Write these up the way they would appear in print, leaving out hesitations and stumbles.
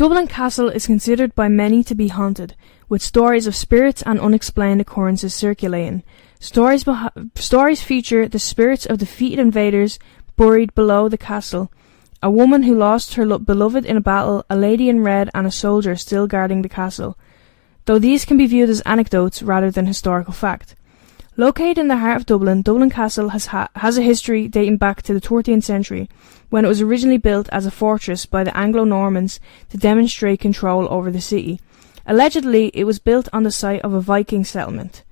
Dublin Castle is considered by many to be haunted, with stories of spirits and unexplained occurrences circulating. Stories feature the spirits of defeated invaders buried below the castle, a woman who lost her beloved in a battle, a lady in red, and a soldier still guarding the castle, though these can be viewed as anecdotes rather than historical fact. Located in the heart of Dublin, Dublin Castle has a history dating back to the 13th century, when it was originally built as a fortress by the Anglo-Normans to demonstrate control over the city. Allegedly, it was built on the site of a Viking settlement.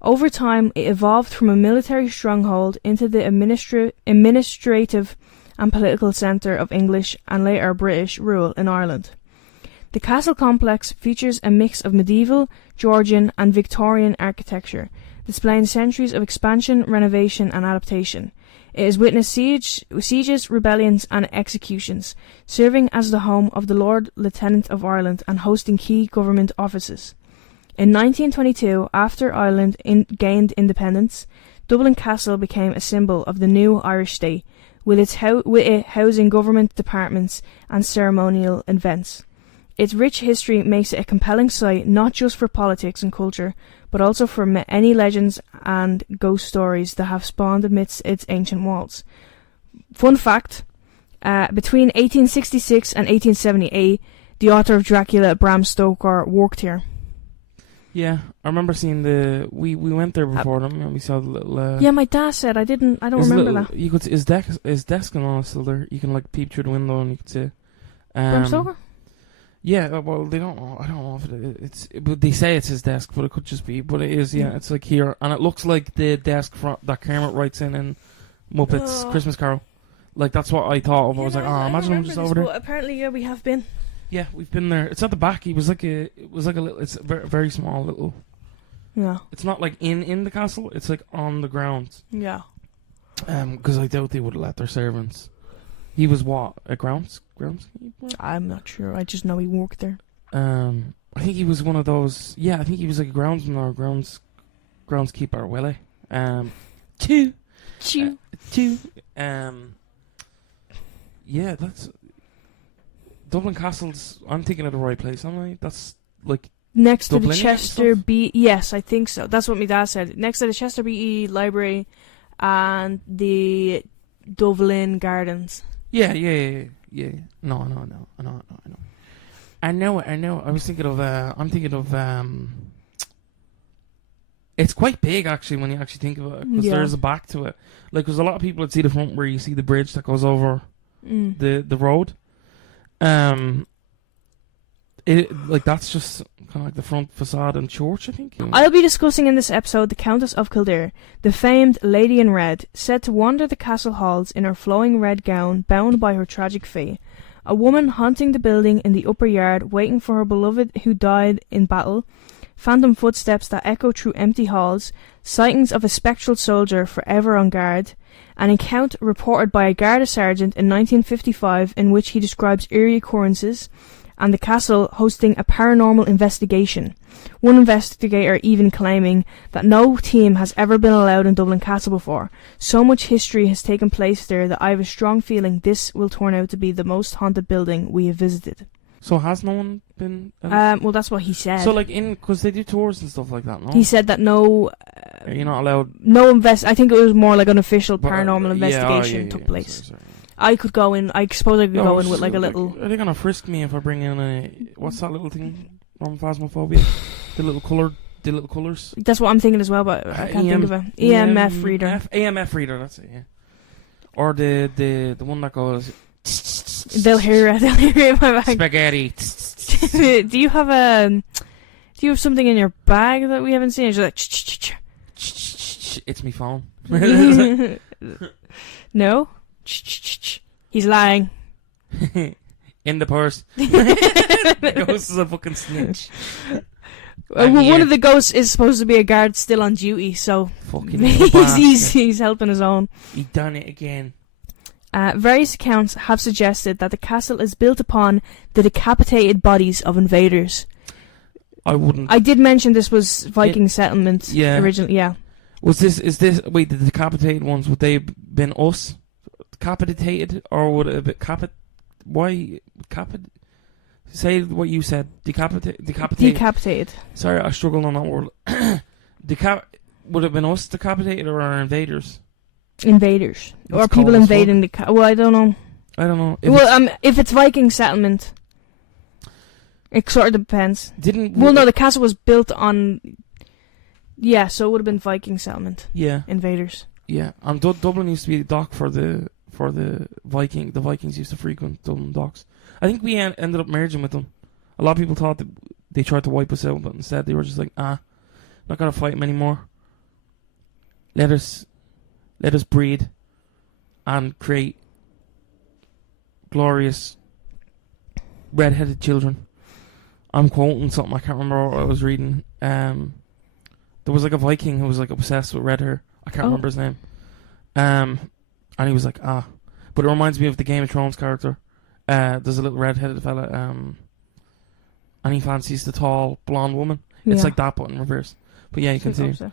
Over time, it evolved from a military stronghold into the administrative and political centre of English and later British rule in Ireland. The castle complex features a mix of medieval, Georgian and Victorian architecture, displaying centuries of expansion, renovation and adaptation. It has witnessed sieges, rebellions and executions, serving as the home of the Lord Lieutenant of Ireland and hosting key government offices. In 1922, after Ireland gained independence, Dublin Castle became a symbol of the new Irish state, with it housing government departments and ceremonial events. Its rich history makes it a compelling site not just for politics and culture, but also for any legends and ghost stories that have spawned amidst its ancient walls. Fun fact, between 1866 and 1878, the author of Dracula, Bram Stoker, worked here. Yeah, I remember seeing we went there before them and we saw the little... yeah, my dad said, I don't remember that. You could see his desk and all still there. You can like peep through the window and you could see. Bram Stoker? Yeah, well, they don't know. I don't know if it's. But they say it's his desk, but it could just be. But it is. Yeah, it's like here, and it looks like the desk that Kermit writes in Muppets Christmas Carol. Like that's what I thought of. I was like, imagine I'm just over there. Apparently, yeah, we have been. Yeah, we've been there. It's at the back. It was like a little. It's a very, very small little. Yeah. It's not like in the castle. It's like on the grounds. Yeah. Because I doubt they would have let their servants. He was what, a groundskeeper? I'm not sure. I just know he worked there. I think he was one of those. Yeah, I think he was like a groundsman or groundskeeper. Willie. Two. Yeah, that's Dublin Castle's. I'm thinking of the right place, am I? That's like next Dublin to the Chester B. Yes, I think so. That's what my dad said. Next to the Chester B.E. Library and the Dublin Gardens. Yeah. No. I know. I was thinking of. I'm thinking of. It's quite big actually when you actually think of it, because there's a back to it. Like, there's a lot of people that see the front where you see the bridge that goes over the road. Like that's just kind of like the front facade and church, I think. I'll be discussing in this episode the Countess of Kildare, the famed Lady in Red, said to wander the castle halls in her flowing red gown, bound by her tragic fate. A woman haunting the building in the upper yard, waiting for her beloved who died in battle. Phantom footsteps that echo through empty halls. Sightings of a spectral soldier forever on guard. An account reported by a Garda sergeant in 1955 in which he describes eerie occurrences, and the castle hosting a paranormal investigation. One investigator even claiming that no team has ever been allowed in Dublin Castle before. So much history has taken place there that I have a strong feeling this will turn out to be the most haunted building we have visited. So has no one been... well, that's what he said. So, like, because they do tours and stuff like that, no? He said that no... you're not allowed... No I think it was more like an official paranormal investigation took place. Sorry. I could go in... I suppose I could go in with, like, a little... Are they going to frisk me if I bring in a... What's that little thing from Phasmophobia? The little colours? That's what I'm thinking as well, but I can't think of it. EMF reader. EMF reader, that's it, yeah. Or the one that goes... They'll hear it in my bag. Spaghetti. Do you have something in your bag that we haven't seen? It's like it's me phone. No? He's lying. In the purse. The ghost is a fucking snitch. One of the ghosts is supposed to be a guard still on duty, so fucking he's helping his own. He done it again. Various accounts have suggested that the castle is built upon the decapitated bodies of invaders. I did mention this was Viking settlement originally, yeah. Is this, wait, the decapitated ones, would they have been us? Decapitated? Or would it have been Say what you said. Decapitate. Decapitated. Sorry, I struggled on that word. Would it have been us decapitated or our invaders? Invaders. That's or people cold as invading well, I don't know. I don't know. If it's Viking settlement, it sort of depends. No, the castle was built on... Yeah, so it would have been Viking settlement. Yeah. Invaders. Yeah, and Dublin used to be a dock for the Viking. The Vikings used to frequent Dublin docks. I think we ended up merging with them. A lot of people thought that they tried to wipe us out, but instead they were just like, not gonna fight them anymore. Let us breed and create glorious red-headed children. I'm quoting something, I can't remember what I was reading. There was like a Viking who was like obsessed with red hair. I can't remember his name. And he was like, but it reminds me of the Game of Thrones character. There's a little red-headed fella, and he fancies the tall blonde woman. It's like that, but in reverse. But yeah, you continue. So.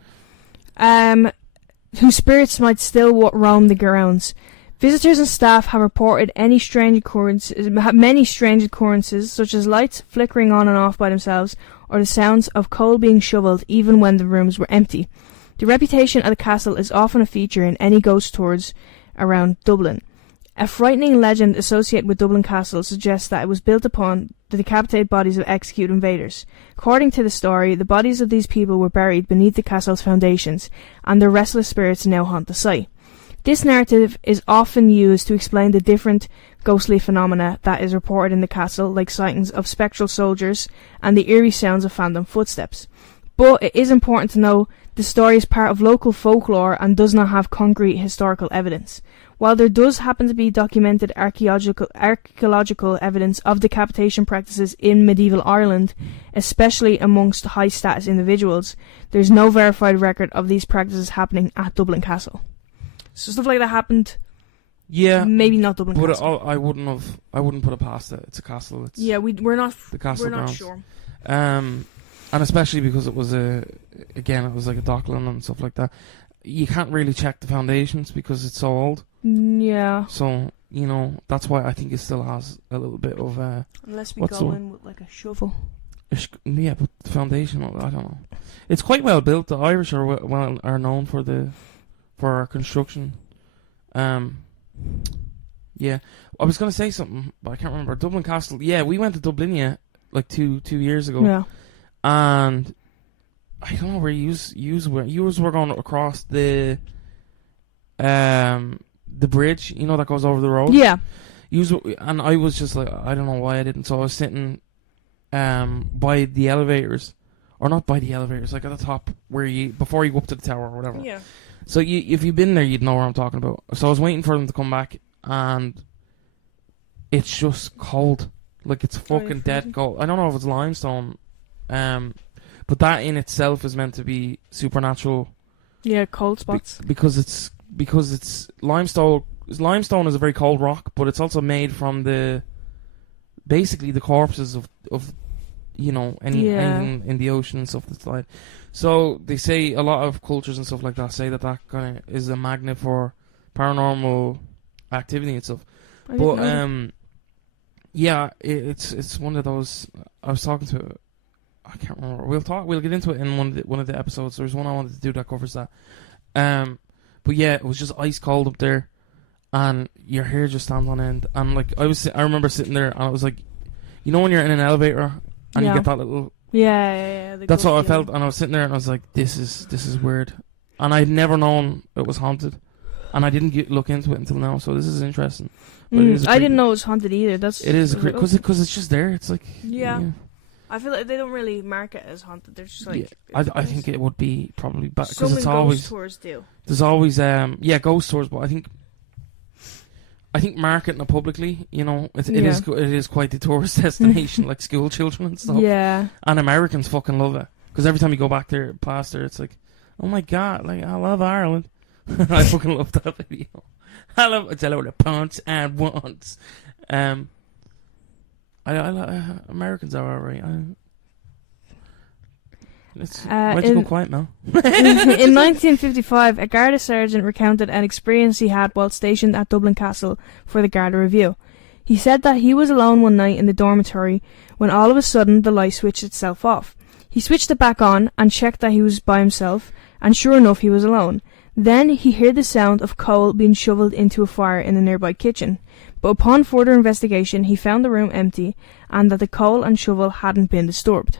Whose spirits might still roam the grounds. Visitors and staff have reported many strange occurrences, such as lights flickering on and off by themselves, or the sounds of coal being shovelled even when the rooms were empty. The reputation of the castle is often a feature in any ghost tours around Dublin. A frightening legend associated with Dublin Castle suggests that it was built upon the decapitated bodies of executed invaders. According to the story, the bodies of these people were buried beneath the castle's foundations, and their restless spirits now haunt the site. This narrative is often used to explain the different ghostly phenomena that is reported in the castle, like sightings of spectral soldiers and the eerie sounds of phantom footsteps. But it is important to know the story is part of local folklore and does not have concrete historical evidence. While there does happen to be documented archaeological evidence of decapitation practices in medieval Ireland, especially amongst high-status individuals, there is no verified record of these practices happening at Dublin Castle. So stuff like that happened. Yeah, maybe not Dublin but Castle. I wouldn't put it past it. It's a castle. We're not. The castle we're not grounds. sure. And especially because it was it was like a dockland and stuff like that. You can't really check the foundations because it's so old. Yeah. So, that's why I think it still has a little bit of... Unless we go in with like a shovel. Yeah, but the foundation, I don't know. It's quite well built. The Irish are known for our construction. Yeah. I was going to say something, but I can't remember. Dublin Castle. Yeah, we went to Dublin, like two years ago. Yeah. And... I don't know where you were going across the bridge, that goes over the road. Yeah. And I was just like, I don't know why I didn't. So I was sitting by the elevators, or not by the elevators, like at the top before you go up to the tower or whatever. Yeah. So if you've been there, you'd know what I'm talking about. So I was waiting for them to come back, and it's just cold, like it's fucking dead cold. I don't know if it's limestone, but that in itself is meant to be supernatural. Yeah, cold spots. Because it's limestone. Limestone is a very cold rock, but it's also made from basically the corpses of anything in the ocean and stuff that's like. So they say a lot of cultures and stuff like that say that kind of is a magnet for paranormal activity and stuff. But it's one of those. I was talking to. I can't remember. We'll get into it in one of the episodes. There's one I wanted to do that covers that. But yeah, it was just ice cold up there, and your hair just stands on end. And like I remember sitting there, and I was like, when you're in an elevator and you get that little. Yeah. That's what I felt, and I was sitting there, and I was like, this is weird, and I'd never known it was haunted, and I didn't look into it until now. So this is interesting. But I didn't know it was haunted either. It is because it's just there. It's like yeah. I feel like they don't really mark it as haunted. They're just like... Yeah, I think it would be probably bad. Some ghost tours do. There's always... ghost tours, but I think marketing it publicly, it is quite the tourist destination, like school children and stuff. Yeah. And Americans fucking love it. Because every time you go back there, past there, it's like, oh my god, like, I love Ireland. I fucking love that video. I love it's a load of punts and once. Americans are alright. Why'd you go quiet, Mel? In 1955, a Garda sergeant recounted an experience he had while stationed at Dublin Castle for the Garda Review. He said that he was alone one night in the dormitory when all of a sudden the light switched itself off. He switched it back on and checked that he was by himself, and sure enough he was alone. Then he heard the sound of coal being shoveled into a fire in the nearby kitchen, but upon further investigation he found the room empty and that the coal and shovel hadn't been disturbed.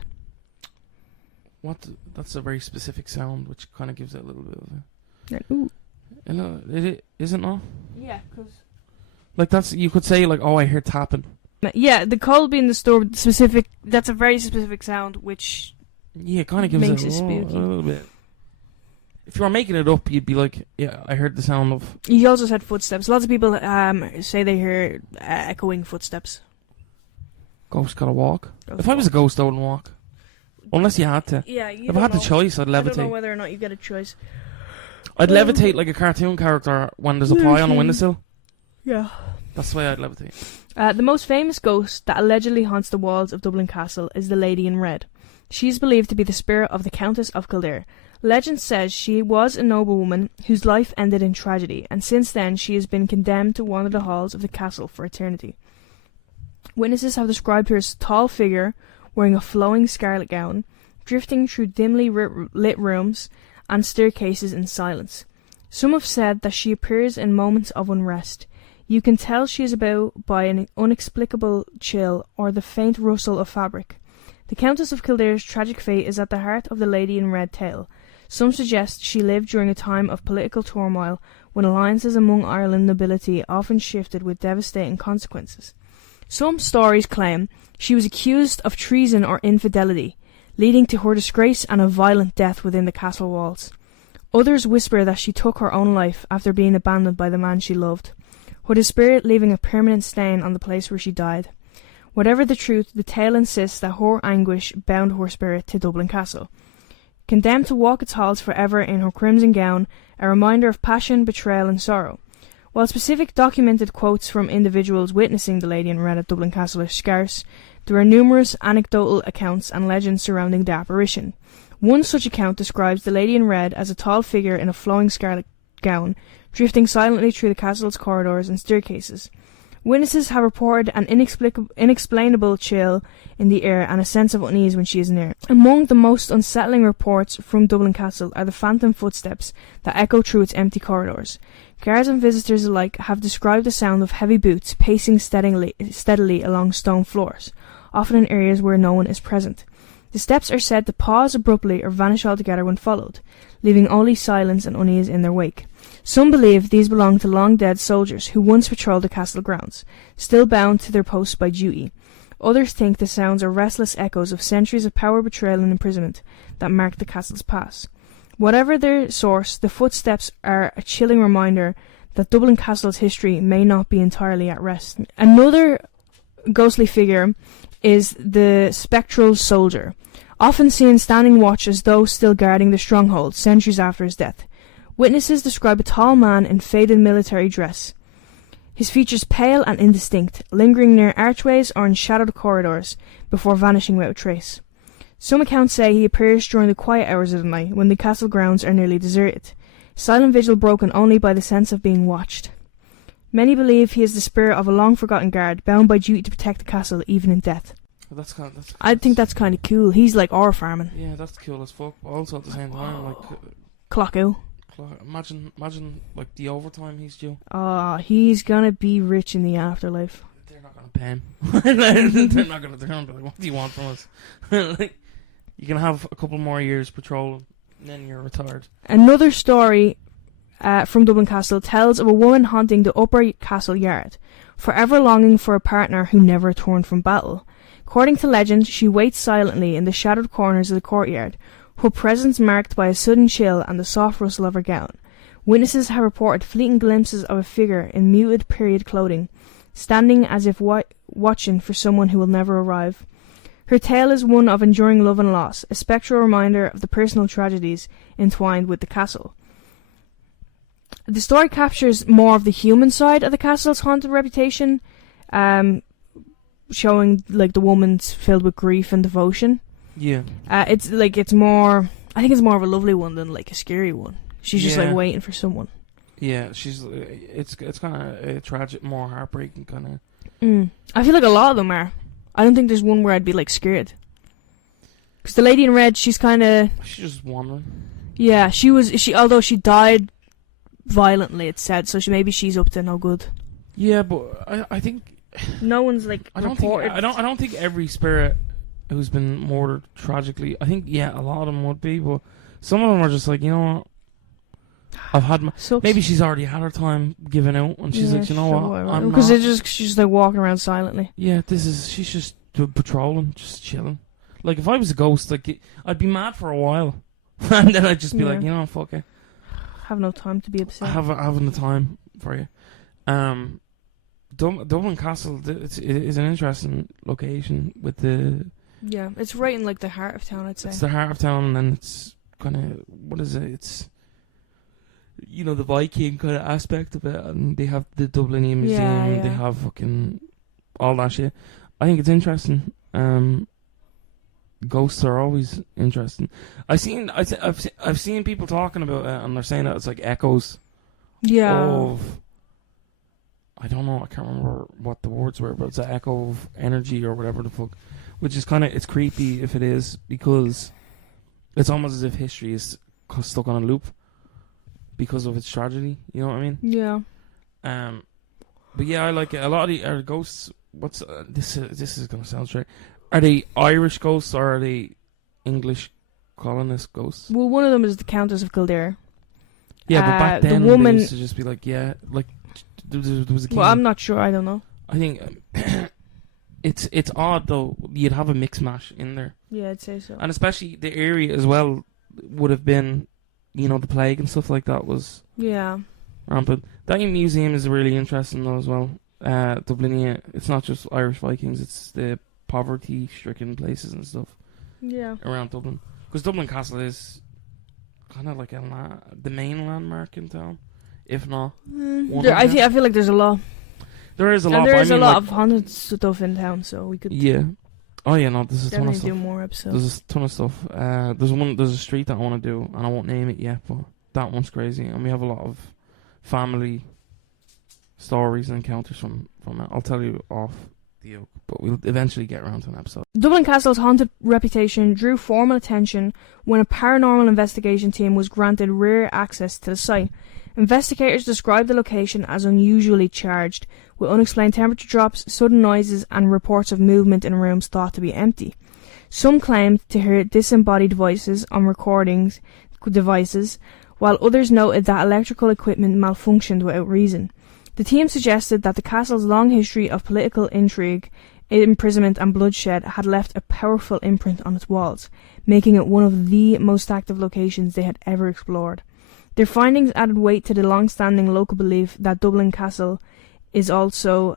That's a very specific sound, which kind of gives it a little bit of a... Like, ooh. It isn't, no? Yeah, because... Like, that's... You could say, like, oh, I hear tapping. Yeah, the coal being disturbed, specific... That's a very specific sound, which... Yeah, it kind of gives makes it it spooky. a little bit. If you were making it up, you'd be like, yeah, I heard the sound of... You also said footsteps. Lots of people say they hear echoing footsteps. Ghost gotta walk. If I was a ghost, I wouldn't walk. Unless you had to. Yeah, If I had the choice, I'd levitate. I don't know whether or not you get a choice. I'd levitate like a cartoon character when there's a fly on a windowsill. Yeah. That's the way I'd levitate. The most famous ghost that allegedly haunts the walls of Dublin Castle is the Lady in Red. She is believed to be the spirit of the Countess of Kildare. Legend says she was a noblewoman whose life ended in tragedy, and since then she has been condemned to wander the halls of the castle for eternity. Witnesses have described her as a tall figure wearing a flowing scarlet gown, drifting through dimly lit rooms and staircases in silence. Some have said that she appears in moments of unrest. You can tell she is about by an inexplicable chill or the faint rustle of fabric. The Countess of Kildare's tragic fate is at the heart of the Lady in Red tale. Some suggest she lived during a time of political turmoil when alliances among Ireland nobility often shifted with devastating consequences. Some stories claim she was accused of treason or infidelity, leading to her disgrace and a violent death within the castle walls. Others whisper that she took her own life after being abandoned by the man she loved, her spirit leaving a permanent stain on the place where she died. Whatever the truth, the tale insists that her anguish bound her spirit to Dublin Castle. Condemned to walk its halls forever in her crimson gown, a reminder of passion, betrayal and sorrow. While specific documented quotes from individuals witnessing the Lady in Red at Dublin Castle are scarce, there are numerous anecdotal accounts and legends surrounding the apparition. One such account describes the Lady in Red as a tall figure in a flowing scarlet gown, drifting silently through the castle's corridors and staircases. Witnesses have reported an inexplainable chill in the air and a sense of unease when she is near. Among the most unsettling reports from Dublin Castle are the phantom footsteps that echo through its empty corridors. Guards and visitors alike have described the sound of heavy boots pacing steadily along stone floors, often in areas where no one is present. The steps are said to pause abruptly or vanish altogether when followed, leaving only silence and unease in their wake. Some believe these belong to long-dead soldiers who once patrolled the castle grounds, still bound to their posts by duty. Others think the sounds are restless echoes of centuries of power, betrayal and imprisonment that marked the castle's past. Whatever their source, the footsteps are a chilling reminder that Dublin Castle's history may not be entirely at rest. Another ghostly figure is the spectral soldier, often seen standing watch as though still guarding the stronghold centuries after his death. Witnesses describe a tall man in faded military dress, his features pale and indistinct, lingering near archways or in shadowed corridors before vanishing without trace. Some accounts say he appears during the quiet hours of the night when the castle grounds are nearly deserted, silent vigil broken only by the sense of being watched. Many believe he is the spirit of a long-forgotten guard, bound by duty to protect the castle even in death. I think that's kind of cool. He's like our farming. Yeah, that's cool as fuck. But also at the same time, like clock out. Imagine like the overtime he's due. He's gonna be rich in the afterlife. They're not gonna pay him. They're not gonna be like, what do you want from us? Like, you can have a couple more years patrolling, and then you're retired. Another story from Dublin Castle tells of a woman haunting the upper castle yard, forever longing for a partner who never returned from battle. According to legend, she waits silently in the shadowed corners of the courtyard, her presence marked by a sudden chill and the soft rustle of her gown. Witnesses have reported fleeting glimpses of a figure in muted period clothing, standing as if watching for someone who will never arrive. Her tale is one of enduring love and loss, a spectral reminder of the personal tragedies entwined with the castle. The story captures more of the human side of the castle's haunted reputation, showing like the woman's filled with grief and devotion. Yeah. It's more. I think it's more of a lovely one than like a scary one. She's just like waiting for someone. Yeah, it's kind of a tragic, more heartbreaking kind of. I feel like a lot of them are. I don't think there's one where I'd be like scared. Because the lady in red, she's kind of... She's just wandering. Yeah, although she died violently, it's said, so maybe she's up to no good. Yeah, but I think... No one's like reported... I don't think every spirit who's been murdered tragically, I think, yeah, a lot of them would be, but some of them are just like, you know what? I've had my... Maybe she's already had her time giving out, and she's like, you know what? Because she's just like walking around silently. Yeah, she's just patrolling, just chilling. Like, if I was a ghost, like, I'd be mad for a while. And then I'd just be like, you know, fuck it. Have no time to be upset. Having the time for you. Dublin Castle it is an interesting location with the... Yeah, it's right in, like, the heart of town, I'd say. It's the heart of town, and then it's kind of... What is it? It's... You know, the Viking kind of aspect of it, and they have the Dublin Museum, yeah. they have fucking... all that shit. I think it's interesting. Ghosts are always interesting. I've seen people talking about it, and they're saying that it's like echoes. Yeah. Of, I don't know. I can't remember what the words were, but it's an echo of energy or whatever the fuck. Which is kind of, it's creepy if it is, because it's almost as if history is stuck on a loop because of its tragedy. You know what I mean? Yeah. But yeah, I like it. A lot of the ghosts. What's this? This is gonna sound strange. Are they Irish ghosts or are they English colonist ghosts? Well, one of them is the Countess of Kildare. Yeah, but back then the woman they used to just be like, yeah, like there was a king. Well, I'm not sure. I don't know. I think it's odd though. You'd have a mix mash in there. Yeah, I'd say so. And especially the area as well would have been, you know, the plague and stuff like that was. Yeah. Rampant. That museum is really interesting though as well. Dublin, it's not just Irish Vikings, it's the poverty-stricken places and stuff. Yeah. Around Dublin. Because Dublin Castle is kind of like the main landmark in town, if not. I feel like there's a lot. There is a lot. There is a lot of haunted stuff in town, so we could. Yeah. Oh yeah, no, there's a ton of stuff. Do more episodes. There's a ton of stuff. There's a street that I want to do, and I won't name it yet, but that one's crazy, and we have a lot of family stories and encounters from it. I'll tell you off the oak, but we'll eventually get around to an episode. Dublin Castle's haunted reputation drew formal attention when a paranormal investigation team was granted rare access to the site. Investigators described the location as unusually charged, with unexplained temperature drops, sudden noises, and reports of movement in rooms thought to be empty. Some claimed to hear disembodied voices on recordings devices, while others noted that electrical equipment malfunctioned without reason. The team suggested that the castle's long history of political intrigue, imprisonment and bloodshed had left a powerful imprint on its walls, making it one of the most active locations they had ever explored. Their findings added weight to the long-standing local belief that Dublin Castle is haunted.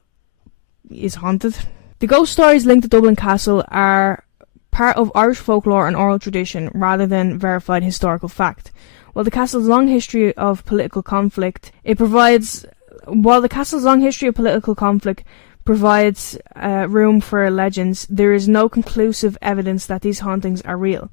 The ghost stories linked to Dublin Castle are part of Irish folklore and oral tradition rather than verified historical fact. While the castle's long history of political conflict provides room for legends, there is no conclusive evidence that these hauntings are real.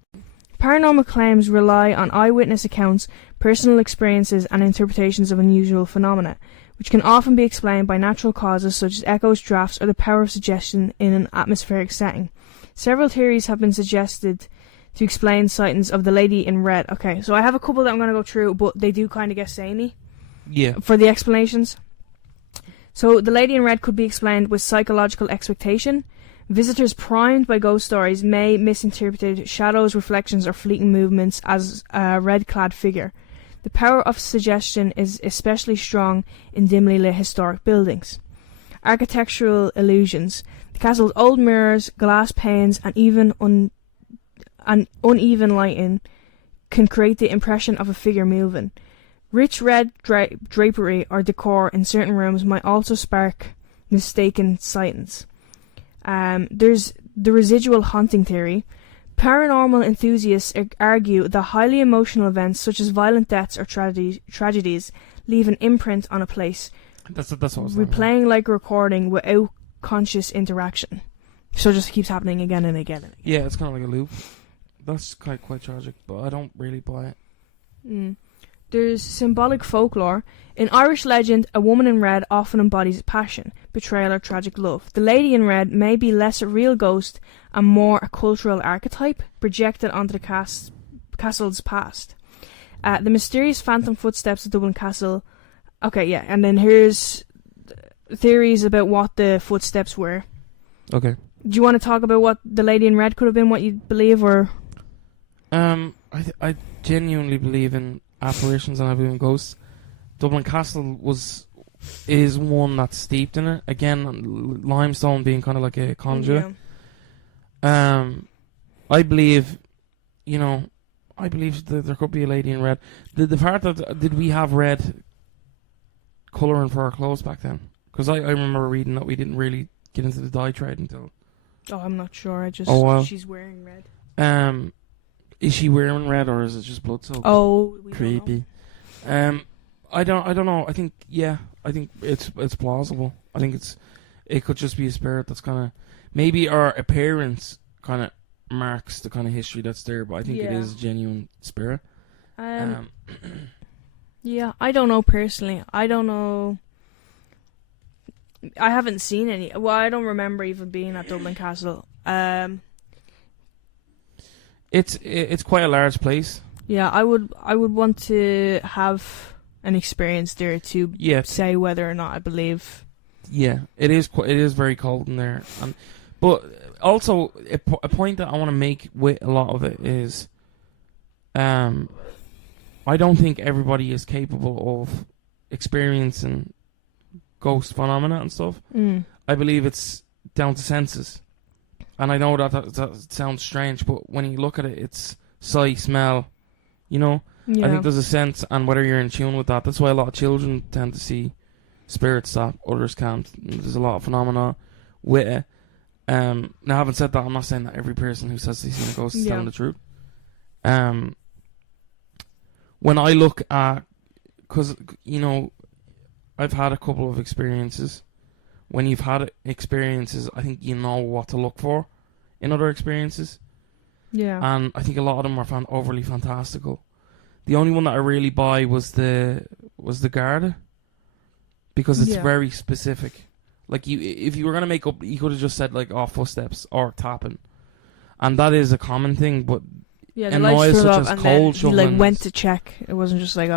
Paranormal claims rely on eyewitness accounts, personal experiences, and interpretations of unusual phenomena, which can often be explained by natural causes such as echoes, drafts, or the power of suggestion in an atmospheric setting. Several theories have been suggested to explain sightings of the lady in red. Okay, so I have a couple that I'm going to go through, but they do kind of get samey. Yeah. For the explanations. So the lady in red could be explained with psychological expectation. Visitors primed by ghost stories may misinterpret shadows, reflections, or fleeting movements as a red-clad figure. The power of suggestion is especially strong in dimly lit historic buildings. Architectural illusions. The castle's old mirrors, glass panes, and even uneven lighting can create the impression of a figure moving. Rich red drapery or decor in certain rooms might also spark mistaken sightings. There's the residual haunting theory. Paranormal enthusiasts argue that highly emotional events such as violent deaths or tragedies leave an imprint on a place, That's what I was replaying like a recording without conscious interaction. So it just keeps happening again and again and again. Yeah, it's kind of like a loop. That's quite tragic, but I don't really buy it. There's symbolic folklore. In Irish legend, a woman in red often embodies passion, betrayal or tragic love. The lady in red may be less a real ghost and more a cultural archetype projected onto the castle's past. The mysterious phantom footsteps of Dublin Castle. Okay, yeah, and then here's theories about what the footsteps were. Okay. Do you want to talk about what the lady in red could have been, what you believe, or? I genuinely believe in apparitions and I believe in ghosts. Dublin Castle is one that's steeped in it. Again, limestone being kind of like a conduit. Yeah. I believe, I believe that there could be a lady in red. The part that did we have red colouring for our clothes back then? Because I remember reading that we didn't really get into the dye trade until. Oh, I'm not sure. She's wearing red. Is she wearing red or is it just blood soaked? Oh, creepy. I don't know. I think it's plausible. I think it could just be a spirit that's kind of maybe our appearance kind of marks the kind of history that's there, but I think it is a genuine spirit. Yeah, I don't know personally. I don't know. I haven't seen any. Well, I don't remember even being at Dublin Castle. It's quite a large place. Yeah, I would want to have an experience there to say whether or not I believe. Yeah, it is very cold in there, but also a point that I want to make with a lot of it is, I don't think everybody is capable of experiencing ghost phenomena and stuff. I believe it's down to senses, and I know that sounds strange, but when you look at it, it's sight, smell. I think there's a sense, and whether you're in tune with that. That's why a lot of children tend to see spirits that others can't. There's a lot of phenomena with it. Now, having said that, I'm not saying that every person who says they've seen a ghost is telling the truth. When I look at, because I've had a couple of experiences. When you've had experiences, I think you know what to look for in other experiences. Yeah. And I think a lot of them are overly fantastical. The only one that I really buy was the Garda, because it's very specific. Like if you were gonna make up, you could have just said like footsteps or tapping, and that is a common thing. But the noise such as cold shoveling, you went to check. It wasn't just like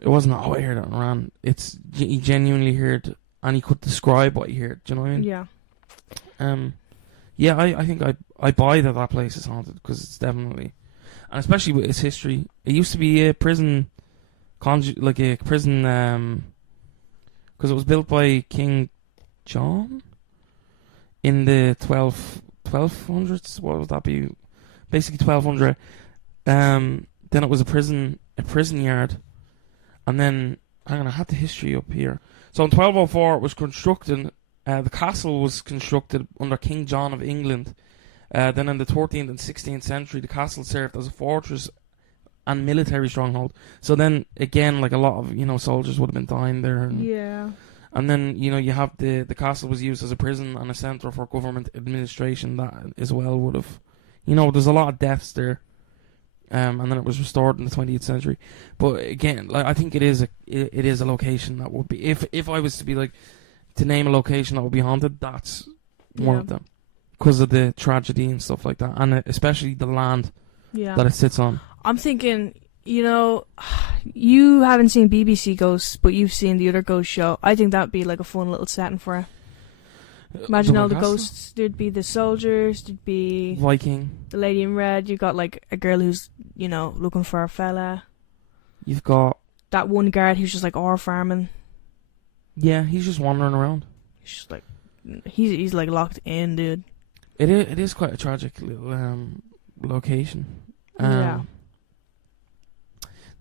It wasn't I heard it and ran. He genuinely heard, and he could describe what he heard. Do you know what I mean? Yeah. Yeah, I think I buy that place is haunted because it's definitely, and especially with its history. It used to be a prison, because it was built by King John in the 1200s. What would that be? Basically 1200. Then it was a prison yard, and then hang on, I had the history up here. So in 1204 it was constructed. The castle was constructed under King John of England. Then in the 13th and 16th century, the castle served as a fortress and military stronghold. So then, again, like a lot of, soldiers would have been dying there. And then, you have the castle was used as a prison and a centre for government administration. That as well would have, there's a lot of deaths there. And then it was restored in the 20th century. But again, like I think it is a location that would be, if I was to be like, to name a location that would be haunted, that's one of them, because of the tragedy and stuff like that, and especially the land that it sits on. I'm thinking, you haven't seen BBC Ghosts, but you've seen the other ghost show. I think that'd be like a fun little setting for it. Imagine all the ghosts. There'd be the soldiers, there'd be Viking, the lady in red. You got like a girl who's looking for a fella. You've got that one guard who's just like ore farming. Yeah, he's just wandering around. He's just like he's like locked in, dude. It is quite a tragic little location. Yeah.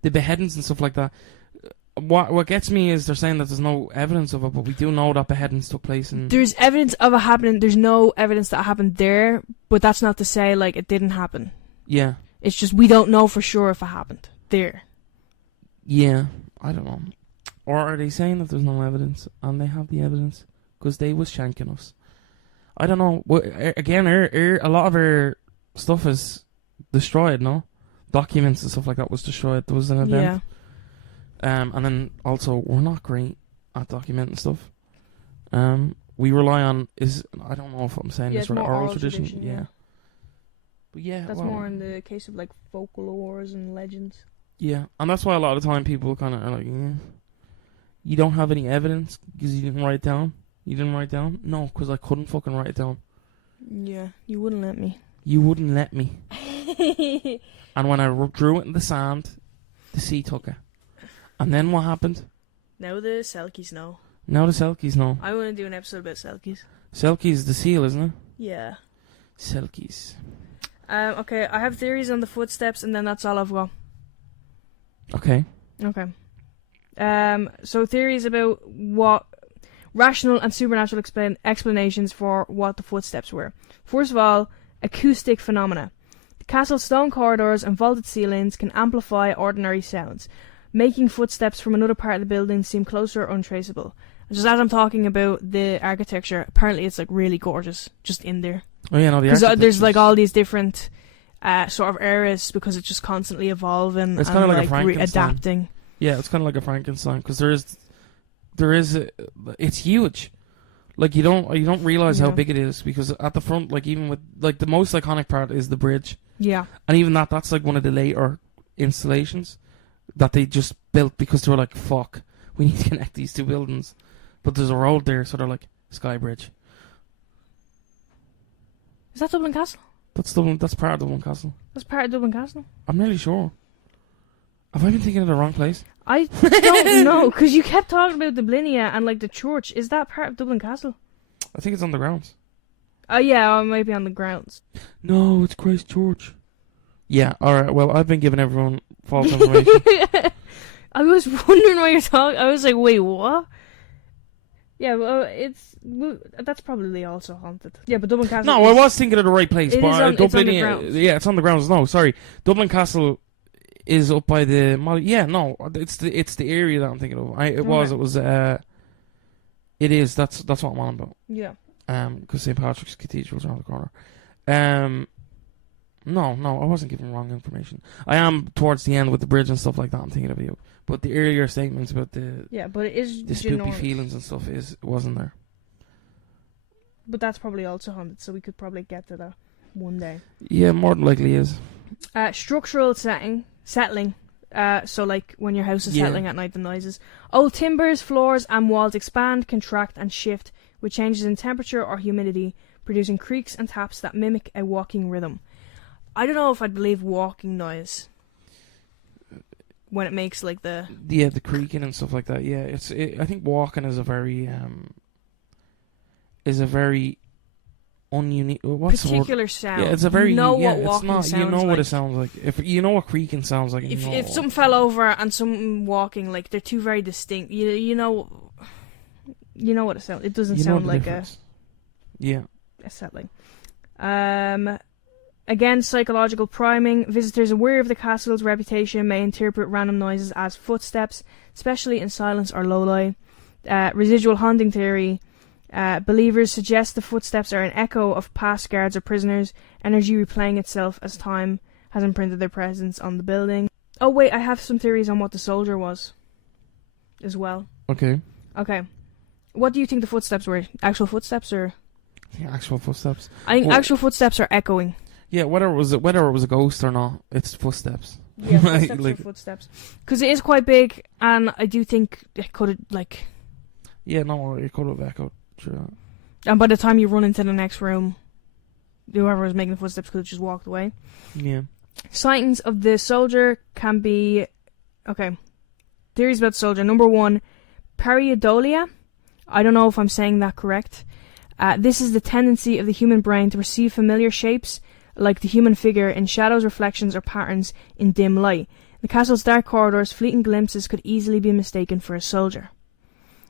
The beheadings and stuff like that. What gets me is they're saying that there's no evidence of it, but we do know that beheadings took place. There's evidence of it happening. There's no evidence that it happened there, but that's not to say like it didn't happen. Yeah. It's just we don't know for sure if it happened there. Yeah, I don't know. Or are they saying that there's no evidence and they have the evidence because they was shanking us? I don't know. Again, a lot of our stuff is destroyed, no? Documents and stuff like that was destroyed. There was an event. And then also, we're not great at documenting stuff. We rely on I don't know if I'm saying Yeah, this it's right, more oral oral tradition. tradition, Yeah. yeah. But yeah, That's well, more in the case of like folklores and legends. yeah, and that's why a lot of the time people kind of are like, you don't have any evidence because you didn't write it down. You didn't write it down? No, because I couldn't fucking write it down. Yeah, you wouldn't let me. You wouldn't let me. And when I drew it in the sand, the sea took it. And then what happened? Now the Selkies know. Now the Selkies know. I want to do an episode about Selkies. Selkies the seal, isn't it? Yeah. Selkies. Okay, I have theories on the footsteps, and then that's all I've got. Okay. Okay. So theories about what rational and supernatural explanations for what the footsteps were. First of all, acoustic phenomena. The castle's stone corridors and vaulted ceilings can amplify ordinary sounds, making footsteps from another part of the building seem closer or untraceable. Just as I'm talking about the architecture, apparently it's like really gorgeous just in there. Oh yeah, no, the Because there's like all these different sort of eras because it's just constantly evolving it's and kind of like a like Frankenstein. adapting. Yeah, it's kind of like a Frankenstein because it's huge. Like you don't realize how Yeah. big it is because at the front, like even with like the most iconic part is the bridge, Yeah. and even that's like one of the later installations that they just built because they were like, fuck, we need to connect these two buildings, but there's a road there, so they're like Sky Bridge. Is that Dublin Castle? That's Dublin. That's part of Dublin Castle. That's part of Dublin Castle? I'm nearly sure. Have I been thinking of the wrong place? I don't know, because you kept talking about the Blinia and like the church. Is that part of Dublin Castle? I think it's on the grounds. Oh yeah, it might be on the grounds. No, it's Christ Church. Yeah, alright, well, I've been giving everyone false information. I was wondering why you're talking. I was like, wait, what? Yeah, well, that's probably also haunted. Yeah, but Dublin Castle. No, I was thinking of the right place, It but is on- it's on the Dublin, grounds. yeah, it's on the grounds. No, sorry, Dublin Castle is up by the mall. Yeah, no, it's the area that I'm thinking of. It is. That's what I'm on about. Yeah. Because St. Patrick's Cathedral's around the corner. No, I wasn't giving wrong information. I am towards the end with the bridge and stuff like that. I'm thinking of you, but the earlier statements about Yeah, but it is the spooky ginormous. feelings and stuff wasn't there. But that's probably also haunted, so we could probably get to that one day. Yeah, more than likely is. Structural settling. So like when your house is Yeah. settling at night, the noises. Old timbers, floors, and walls expand, contract, and shift with changes in temperature or humidity, producing creaks and taps that mimic a walking rhythm. I don't know if I'd believe walking noise when it makes like the creaking and stuff like that. Yeah, I think walking is a very ununique. What's the word? particular sound. Yeah, it's a very you know yeah, what walking it's not. sounds You know like. what it sounds like. If you know what creaking sounds like, If something fell over and something walking, like they're two very distinct. You know what it sounds. It doesn't sound like a settling. Again, psychological priming. Visitors aware of the castle's reputation may interpret random noises as footsteps, especially in silence or low lie. Residual haunting theory. Believers suggest the footsteps are an echo of past guards or prisoners, energy replaying itself as time has imprinted their presence on the building. Oh wait, I have some theories on what the soldier was as well. Okay. What do you think the footsteps were? Actual footsteps or? Yeah, actual footsteps. I think actual footsteps are echoing. Yeah, whether it was a ghost or not, it's footsteps. Yeah, footsteps Like- are footsteps. Because it is quite big, and I do think it could have, like... Yeah, no, it could have echoed. Sure. And by the time you run into the next room, whoever was making the footsteps could have just walked away. Yeah. Sightings of the soldier can be... Okay. Theories about the soldier. Number 1, pareidolia. I don't know if I'm saying that correct. This is the tendency of the human brain to perceive familiar shapes, like the human figure, in shadows, reflections, or patterns in dim light. In the castle's dark corridors, fleeting glimpses could easily be mistaken for a soldier.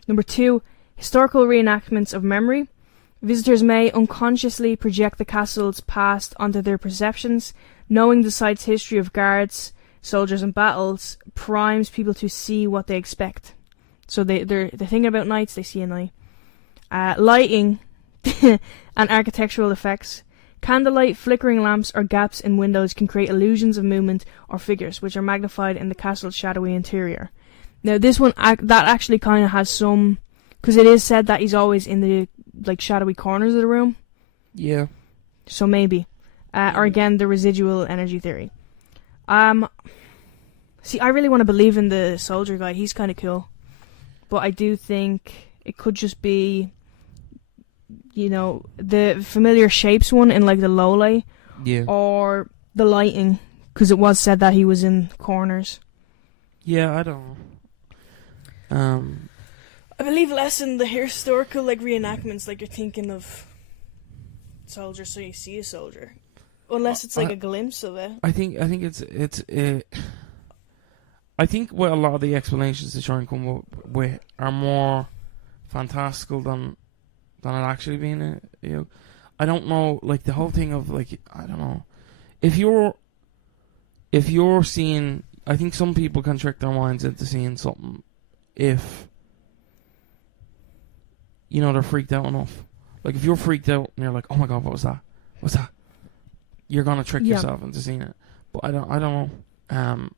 Number 2, historical reenactments of memory. Visitors may unconsciously project the castle's past onto their perceptions. Knowing the site's history of guards, soldiers, and battles primes people to see what they expect. So they're thinking about nights, they see a night. Lighting and architectural effects. Candlelight, flickering lamps, or gaps in windows can create illusions of movement or figures, which are magnified in the castle's shadowy interior. Now this one, that actually kind of has some, because it is said that he's always in the like shadowy corners of the room. Yeah. So maybe, or again the residual energy theory. See, I really want to believe in the soldier guy. He's kind of cool, but I do think it could just be, you know, the familiar shapes one in like the low light, or the lighting, because it was said that he was in corners. Yeah, I don't know. I believe less in the historical like reenactments, like you're thinking of soldiers, so you see a soldier, unless it's like a glimpse of it. I think it's I think what a lot of the explanations they try and come up with are more fantastical than it actually being. You know, I don't know, like the whole thing of like, I don't know, if you're seeing. I think some people can trick their minds into seeing something if, you know, they're freaked out enough. Like if you're freaked out and you're like, oh my god, what was that? What's that? You're gonna trick yourself into seeing it. But I don't know.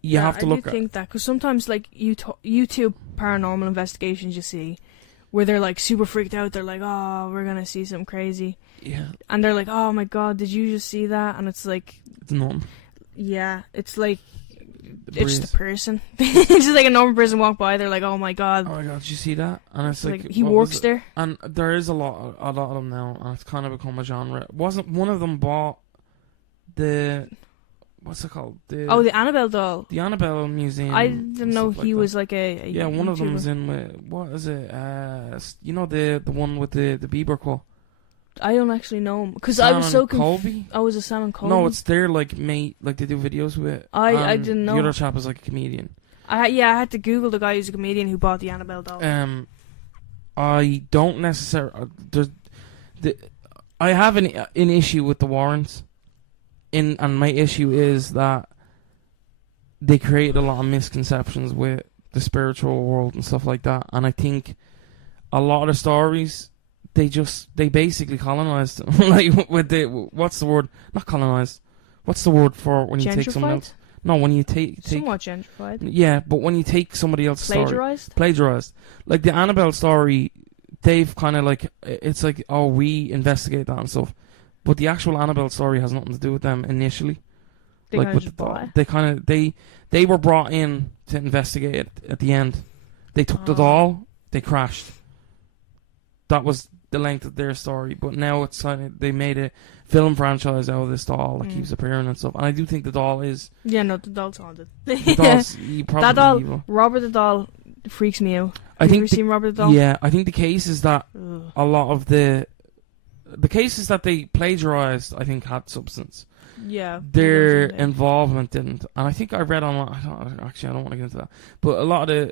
You have to look. I do think that, because sometimes like YouTube paranormal investigations you see, where they're like super freaked out. They're like, oh, we're gonna see something crazy. Yeah. And they're like, oh my god, did you just see that? And it's like, it's nothing. Yeah, it's like, it's the person. It's just like a normal person walk by. They're like, oh my god. Oh my god, did you see that? And it's like he works there. And there is a lot of them now, and it's kind of become a genre. Wasn't one of them bought the, what's it called? The Annabelle doll. The Annabelle Museum. I didn't know he was like a yeah, one YouTuber. of them was in with, what is it? You know the one with the Bieber quote. I don't actually know him, because I was so Colby. Oh, was it Sam and Colby? No, it's their like mate, like they do videos with it. I didn't know. The other chap is like a comedian. I had to Google the guy who's a comedian who bought the Annabelle doll. I don't necessarily. I have an issue with the Warrens, and my issue is that they create a lot of misconceptions with the spiritual world and stuff like that, and I think a lot of the stories. They basically colonized like with the, what's the word? Not colonized. What's the word for when you take someone else? No, when you take somewhat gentrified. Yeah, but when you take somebody else's plagiarized. Plagiarized. Like the Annabelle story, they've kind of like, it's like, oh, we investigate that and stuff, but the actual Annabelle story has nothing to do with them initially. They like with the doll, they were brought in to investigate it at the end. They took the doll. They crashed. That was the length of their story, but now it's kind of, they made a film franchise out of this doll that keeps appearing and stuff, and I do think the doll is the doll's haunted. The doll's probably that doll, evil. Robert the doll freaks me out. Have you ever seen Robert the doll? Yeah, I think the case is that a lot of the cases that they plagiarized, I think, had substance. Yeah, their involvement didn't, and I think I read on. I don't want to get into that, but a lot of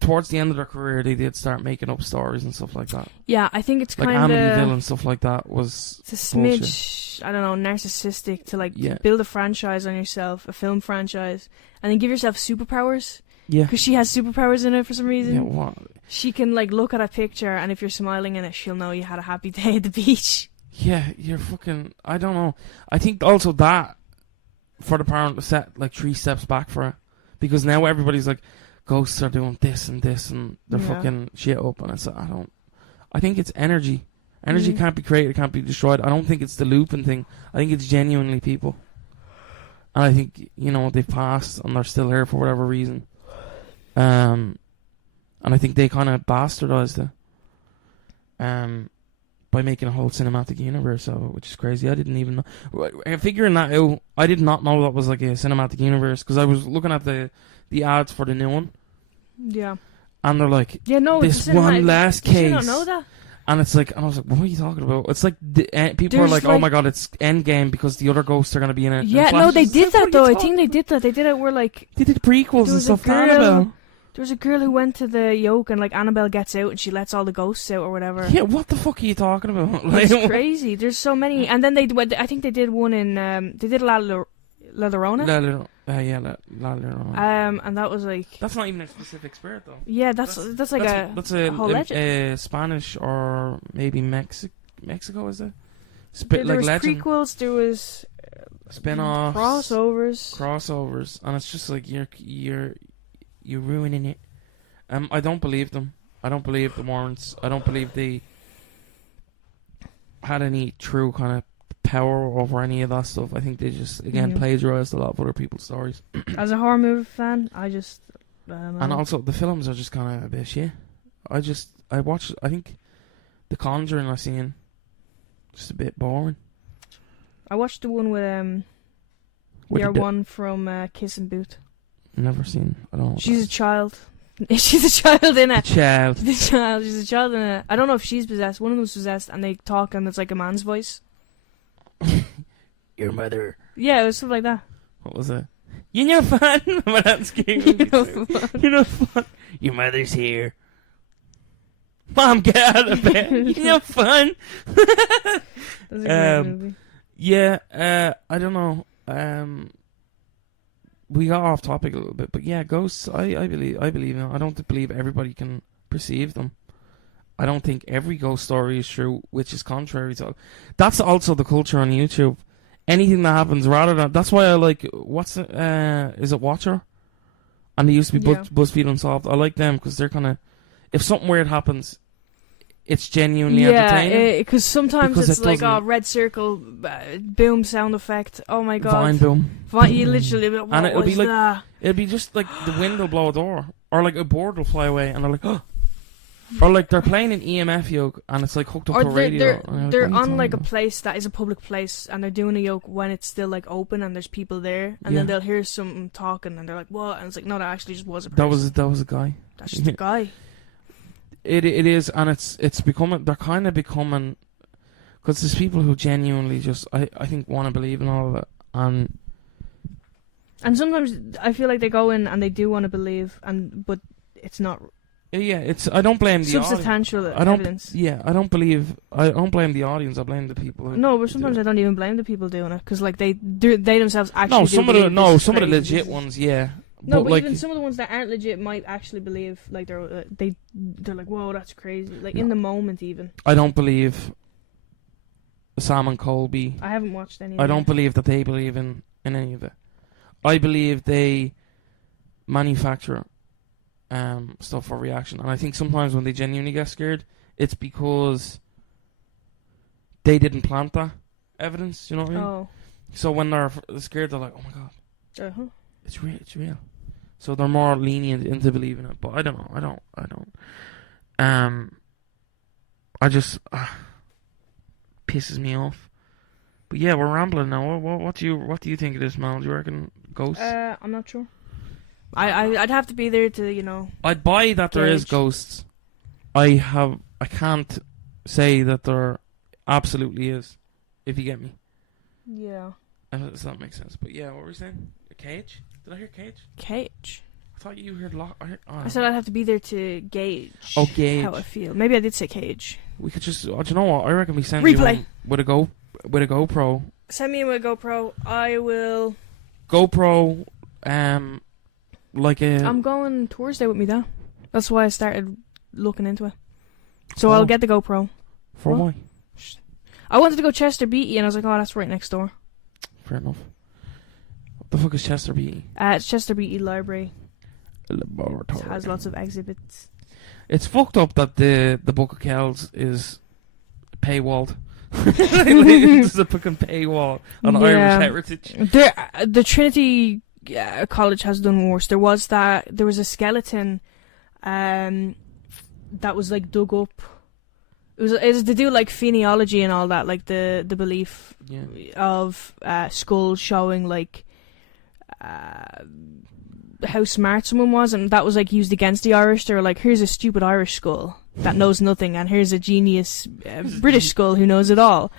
towards the end of their career, they did start making up stories and stuff like that. Yeah, I think it's like kind of Amityville and stuff like that was. It's a smidge, I don't know, narcissistic to like build a franchise on yourself, a film franchise, and then give yourself superpowers. Yeah, because she has superpowers in it for some reason. Yeah, what? She can like look at a picture, and if you're smiling in it, she'll know you had a happy day at the beach. Yeah, you're fucking. I don't know. I think also that for the parent to set like 3 steps back for it, because now everybody's like, ghosts are doing this and this, and they're fucking shit up, and I think it's energy. Energy can't be created, can't be destroyed. I don't think it's the looping thing. I think it's genuinely people, and I think, you know, they've passed and they're still here for whatever reason. And I think they kind of bastardized it, by making a whole cinematic universe of it, which is crazy. I didn't even know. Figuring that out, I did not know that was like a cinematic universe, because I was looking at the ads for the new one. Yeah. And they're like, no, this one last case. Did you not know that? And it's like, and I was like, what are you talking about? It's like people are like, oh my god, it's Endgame because the other ghosts are going to be in it. Yeah, no, they did that though. I think they did that. They did it where like they did prequels and stuff. Annabelle. There was a girl who went to the yoke, and like Annabelle gets out and she lets all the ghosts out or whatever. Yeah, what the fuck are you talking about? It's crazy. There's so many, and then I think they did one in they did La Llorona. La Llorona. And that was like, that's not even a specific spirit though. Yeah, that's like a whole legend. Spanish or maybe Mexico is it? There like was legend. prequels. There was spin-offs, crossovers, and it's just like you're ruining it. I don't believe them. I don't believe the warrants. I don't believe they had any true kind of power over any of that stuff. I think they just plagiarized a lot of other people's stories. As a horror movie fan, I just and also the films are just kind of a bit shit. I think The Conjuring I've seen just a bit boring. I watched the one with one from Kiss and Boot. Never seen. I don't know. She's a child. She's a child in it. The child. She's a child in it. I don't know if she's possessed. One of them's possessed, and they talk, and it's like a man's voice. Your mother. Yeah, it was something like that. What was it? You're no fun. My dad's You're no fun. Your mother's here. Mom, get out of bed. You're no fun. That's a great movie. Yeah, I don't know. We got off topic a little bit, but yeah, ghosts. I believe in them. I don't believe everybody can perceive them. I don't think every ghost story is true, which is contrary to. That's also the culture on YouTube. Anything that happens, rather than that's why I like is it Watcher? And they used to be BuzzFeed Unsolved. I like them because they're kind of, if something weird happens, it's genuinely entertaining. Yeah, because sometimes it's like a red circle, boom sound effect. Oh my god, Vine boom. You literally, what and it'll was be like that? It'll be just like the wind will blow a door, or like a board will fly away, and they're like, oh. Or like they're playing an EMF yoke, and it's like hooked up to a radio. They're on like a place that is a public place, and they're doing a yoke when it's still like open and there's people there, and then they'll hear something talking, and they're like, "What?" And it's like, no, that actually just was a person. That was a guy. That's just a guy. It is, and it's becoming. They're kind of becoming, because there's people who genuinely just I think want to believe in all of it, and sometimes I feel like they go in and they do want to believe, but it's not. Yeah, it's. I don't blame the substantial evidence. Yeah, I don't blame the audience. I blame the people. No, but sometimes I don't even blame the people doing it because like they themselves actually. No, some of the legit ones, yeah. No, but like, even some of the ones that aren't legit might actually believe. Like they're like, whoa, that's crazy. Like in the moment, even. I don't believe Sam and Colby. I haven't watched any. I don't believe that they believe in any of it. I believe they manufacture stuff for reaction, and I think sometimes when they genuinely get scared, it's because they didn't plant that evidence. You know what I mean? Oh. So when they're scared, they're like, "Oh my god, it's real, it's real." So they're more lenient into believing it. But I don't know. I don't. I just pisses me off. But yeah, we're rambling now. What do you think of this, Mal? Do you reckon ghosts? I'm not sure. I'd have to be there to, you know. I'd buy that there is ghosts. I can't say that there absolutely is, if you get me. Yeah. Does that make sense? But yeah, what were we saying? A cage? Did I hear cage? Cage. I thought you heard I said I'd have to be there to gauge. Oh, gauge. How I feel. Maybe I did say cage. We could just. Oh, do you know what? I reckon we send Replay. you with a GoPro. Send me with a GoPro. I will. GoPro. I'm going Thursday with me though. That's why I started looking into it. So I'll get the GoPro. For why? I wanted to go Chester Beatty and I was like, oh, that's right next door. Fair enough. What the fuck is Chester Beatty? It's Chester Beatty Library. Laboratory. It has lots of exhibits. It's fucked up that the Book of Kells is paywalled. It's a fucking paywall on Irish heritage. The Trinity College has done worse. There was a skeleton that was like dug up. It was to do like phenology and all that, like the belief of skulls showing like how smart someone was, and that was like used against the Irish. They were like, here's a stupid Irish skull that knows nothing, and here's a genius British skull who knows it all.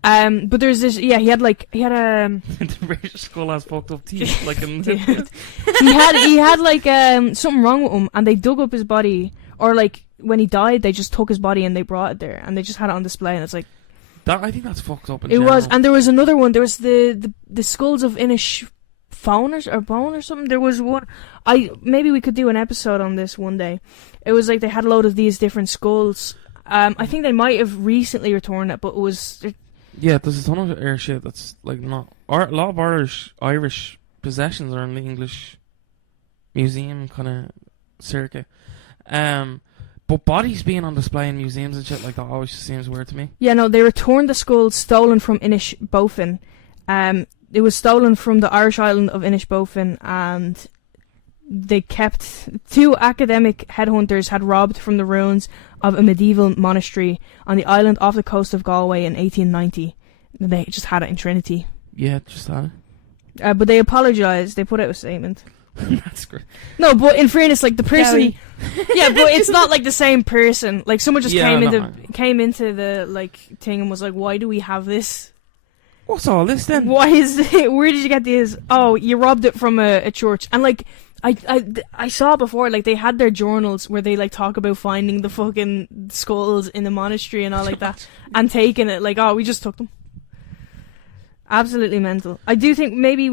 But there's this, he had a the British skull has fucked up teeth, like in he had like something wrong with him, and they dug up his body, or like when he died, they just took his body and they brought it there, and they just had it on display, and it's like that. I think that's fucked up. It was, and there was another one. There was the skulls of Inish Fawn or Bone or something. There was one. Maybe we could do an episode on this one day. It was like they had a load of these different skulls. I think they might have recently returned it, but it was. Yeah, there's a ton of air shit that's like not. Or a lot of Irish possessions are in the English museum kind of circuit. But bodies being on display in museums and shit like that always just seems weird to me. Yeah, no, they returned the skull stolen from Inishbofin. It was stolen from the Irish island of Inishbofin, and they kept... 2 academic headhunters had robbed from the ruins of a medieval monastery on the island off the coast of Galway in 1890. They just had it in Trinity. Yeah, just that. But they apologised. They put out a statement. That's great. No, but in fairness, like the person... Gary. Yeah, but it's not like the same person. Like someone just Yeah, came into the like thing and was like, "Why do we have this? What's all this then? Why is it? Where did you get this? Oh, you robbed it from a church." And like I saw before, like they had their journals where they like talk about finding the fucking skulls in the monastery and all like that, and taking it. Like, oh, we just took them. Absolutely mental. I do think maybe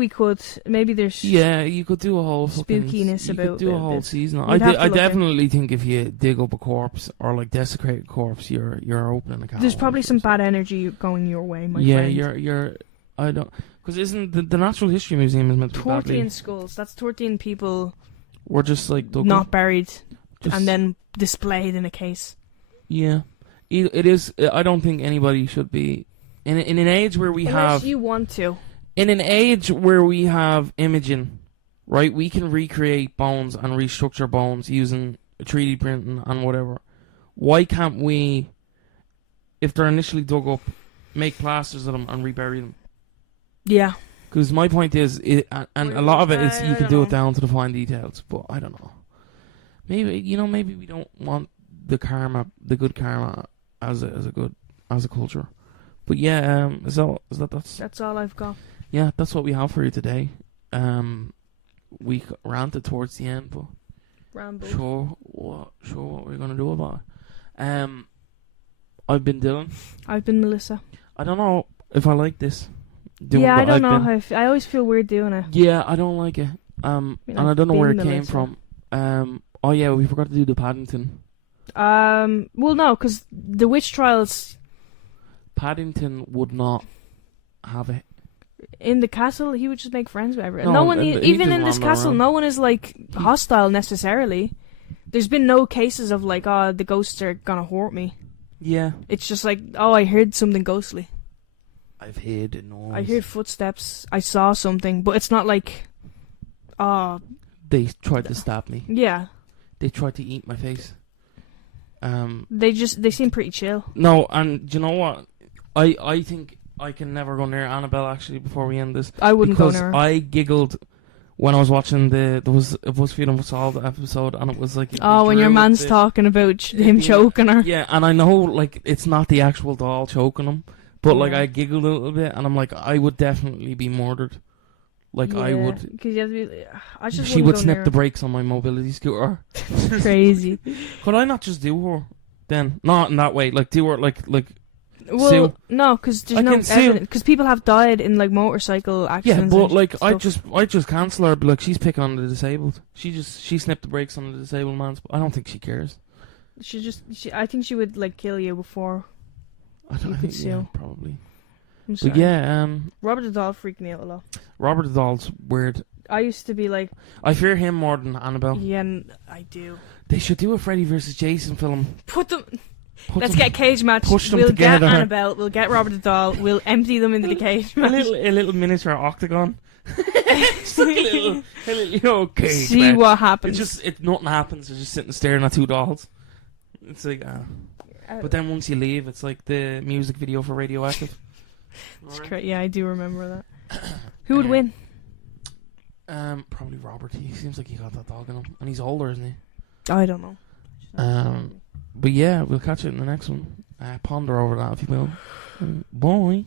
there's Yeah, you could do a whole fucking... spookiness you about could do a it, whole but season. you'd have to I look definitely think if you dig up a corpse or like desecrate a corpse, you're opening a can. there's of probably worms. some bad energy going your way, my Yeah, friend. you're. I don't, because isn't the Natural History Museum is meant to be 13 badly... skulls. That's 13 people We're just like dug not up, buried just, and then displayed in a case. yeah, it is. I don't think anybody should be in an age where we Unless have you want to. in an age where we have imaging, right? We can recreate bones and restructure bones using 3D printing and whatever. Why can't we, if they're initially dug up, make plasters of them and rebury them? Yeah. Because my point is, and a lot of it is you I can don't do know. it down to the fine details, but I don't know. Maybe we don't want the good karma as a culture. But yeah, That's all I've got. yeah, that's what we have for you today. We ranted towards the end, but Ramble. sure what we're gonna do about it. I've been Dylan. I've been Melissa. I don't know if I like this. Doing Yeah, I what don't I've know been. how I always feel weird doing it. Yeah, I don't like it. And I don't know where it came from. Oh yeah, we forgot to do the Paddington. Well, no, because the witch trials Paddington would not have it. in the castle, he would just make friends with everyone. No, No one, he even just in this wander castle, around. no one is like hostile necessarily. There's been no cases of like, oh, the ghosts are gonna haunt me. Yeah. It's just like, oh, I heard something ghostly. I've heard a noise. I heard footsteps. I saw something, but it's not like, oh, They tried to stab me. yeah. They tried to eat my face. They seem pretty chill. No, and do you know what? I think I can never go near Annabelle actually before we end this. I wouldn't go because near her. I giggled when I was watching there was a BuzzFeed Unsolved episode, and it was like Oh, when your man's talking about him Yeah. choking her. Yeah, and I know like it's not the actual doll choking him, but like Yeah. I giggled a little bit, and I'm like, I would definitely be murdered. Like I would. Because you have to be. I just She would wouldn't go snip near the brakes on my mobility scooter. her. Crazy. Could I not just do her then? Not in that way. Like do her like. Well, Sue. no, because there's I no can sue. evidence. Because people have died in like motorcycle Yeah, accidents. but and like I stuff. just cancel her. But like she's picking on the disabled. She snipped the brakes on the disabled man's. I don't think she cares. I think she would like kill you before. I don't You I could think yeah, sue. probably. I'm sorry. But yeah, Robert the Doll freaked me out a lot. Robert the Doll's weird. I used to be like, I fear him more than Annabelle. yeah, I do. They should do a Freddy versus Jason film. Put them. Put Let's them- get a cage match. push them We'll together. get Annabelle. We'll get Robert the Doll. We'll empty them into the cage a match. little miniature octagon. Just like a little okay. See what It's happens. just nothing happens. They're just sitting staring at two dolls. It's like, but then once you leave, it's like the music video for Radioactive. Yeah, I do remember that. Who would win? Probably Robert. He seems like he got that dog in him, and he's older, isn't he? I don't know. But yeah, we'll catch it in the next one. Ponder over that if you will. Bye.